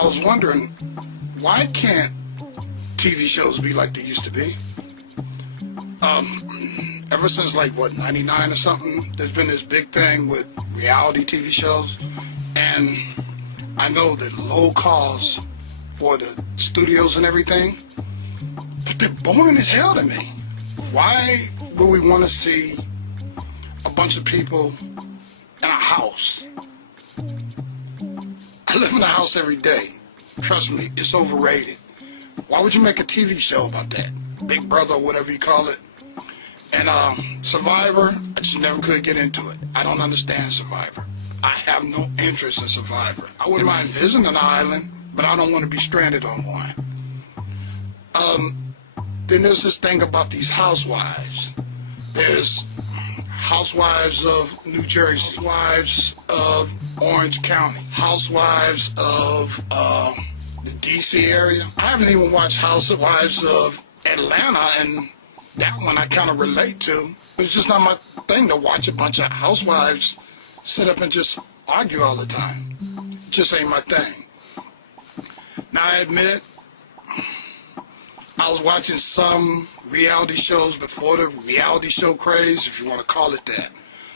I was wondering, why can't TV shows be like they used to be? Ever since like, what, 99 or something, there's been this big thing with reality TV shows. And I know that low cost for the studios and everything, but they're boring as hell to me. Why would we want to see a bunch of people in a house? I live in a house every day. Trust me, it's overrated. Why would you make a TV show about that? Big Brother or whatever you call it. And Survivor, I just never could get into it. I don't understand Survivor. I have no interest in Survivor. I wouldn't mind visiting an island, but I don't want to be stranded on one. Then there's this thing about these housewives. There's housewives of New Jersey, wives of Orange County, housewives of the DC area. I haven't even watched Housewives of Atlanta, and that one I kind of relate to. It's just not my thing to watch a bunch of housewives sit up and just argue all the time. It just ain't my thing. Now I admit, I was watching some reality shows before the reality show craze, if you want to call it that.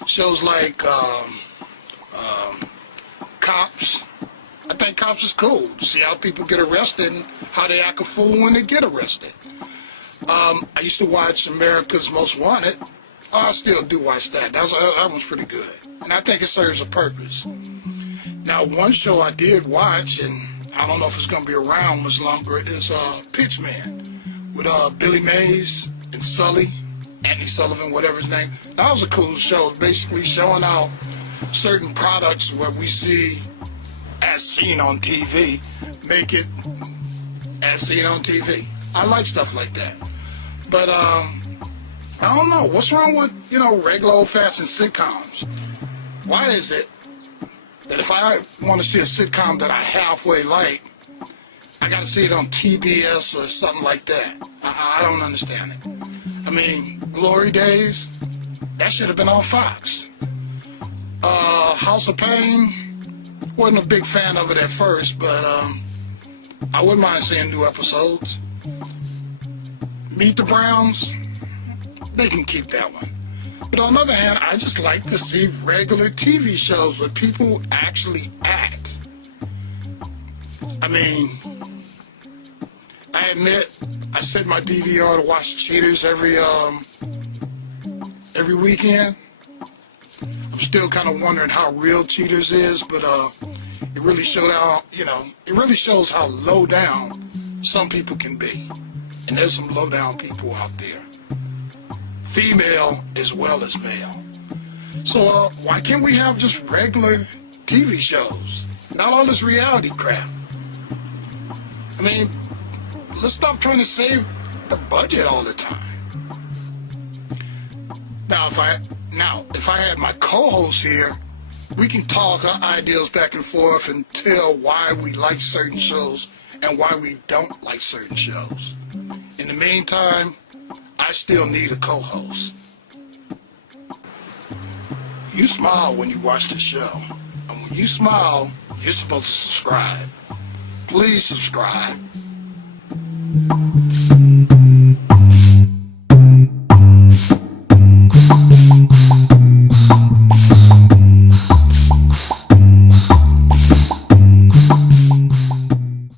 Shows like Cops. I think Cops is cool. See how people get arrested and how they act a fool when they get arrested. I used to watch America's Most Wanted. I still do watch that. That one's pretty good. And I think it serves a purpose. Now, one show I did watch, and I don't know if it's going to be around much longer, is Pitchman with Billy Mays and Sully, Andy Sullivan, whatever his name. That was a cool show, basically showing how certain products what we see as seen on TV, make it as seen on TV. I like stuff like that. But I don't know, what's wrong with, regular old-fashioned sitcoms? Why is it that if I want to see a sitcom that I halfway like, I got to see it on TBS or something like that? I don't understand it. I mean, Glory Days, that should have been on Fox. House of Pain, wasn't a big fan of it at first, but I wouldn't mind seeing new episodes. Meet the Browns, they can keep that one. But on the other hand, I just like to see regular TV shows where people actually act. I mean, I admit, I set my DVR to watch Cheaters every weekend. I'm still kind of wondering how real Cheaters is, but it really showed how, it really shows how low down some people can be. And there's some low down people out there. Female as well as male. So why can't we have just regular TV shows? Not all this reality crap. I mean, let's stop trying to save the budget all the time. Now, if I had my co-host here, we can talk our ideas back and forth and tell why we like certain shows and why we don't like certain shows. In the meantime, I still need a co-host. You smile when you watch the show. And when you smile, you're supposed to subscribe. Please subscribe.